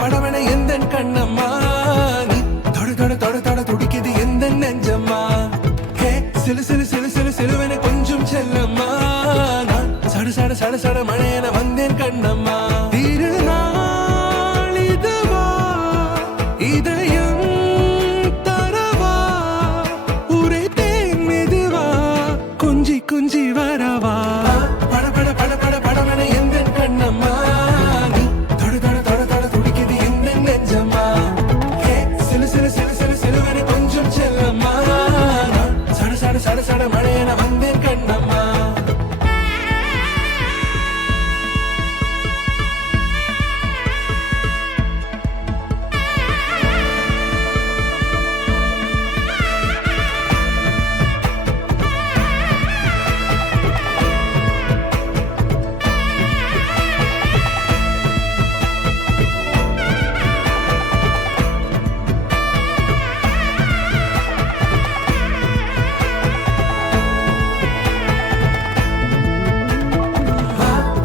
படவன எந்த கண்ணம்மா நீ தொட தொட தொட தொட துடிக்குது எந்த நெஞ்சம்மா ஹே சிலு சிலு சிலு சிலு சிலுவன கொஞ்சம் செல்லம்மா நான் சட சட சட சட மழையன வந்தேன் கண்ணம்மா திருநாள் இதுவா இதயம் தரவா உரைத்தேன் மெதுவா கொஞ்சி கொஞ்சி வரவா பட பட பட பட படவன எந்த கண்ணம்மா நீ தொட தொட தொட தொட துடிக்குது எந்த நெஞ்சம்மா ஹே சிலு சிலு சிலு சிலு சிலுவன கொஞ்சம் செல்லம்மா நான் சட சட சட சட மழையன வந்தேன் கண்ணம்மா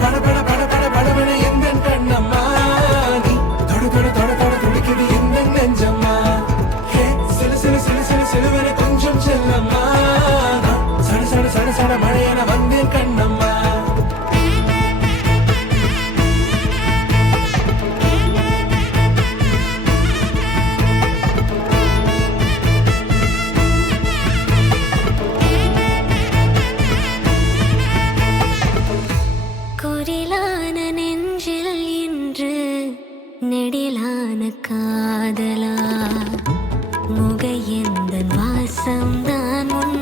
பட பட பட பட படவன எந்த கண்ணம்மா நீ தொட தொட தொட தொட துடிக்குது எந்த நெஞ்சம்மா ஹே சிலு சிலு சிலு சிலு சிலுவன கொஞ்சம் செல்லம்மா நான் சட சட சட சட மழையன வந்தேன் கண்ணம்மா குரிலான நெஞ்சில் இன்று நெடிலான காதலா முகையெந்தன் வாசம்தான் உன்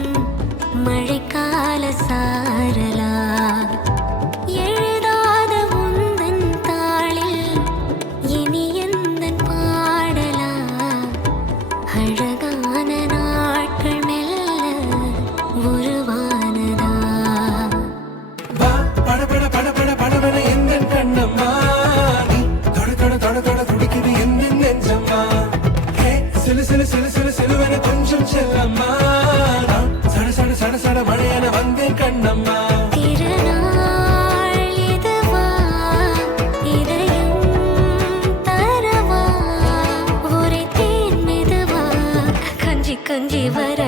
மழைக்கால சாரலா எழுதாத உந்தன் தாளில் இனி எந்தன் பாடலா அழகான நாட்கள் மெல்ல உருவானதா வா பட பட பட பட படவன எந்த கண்ணம்மா நீ தொட தொட தொட தொட துடிக்குது எந்த நெஞ்சம்மா ஹே சிலு சிலு சிலு சிலு சிலுவன கொஞ்சம் செல்லம்மா நான் சட சட சட சட மழையன வந்தேன் கண்ணம்மா திருநாள் இதுவா இதயம் தரவா உரைத்தேன் மெதுவா கஞ்சி கஞ்சி வர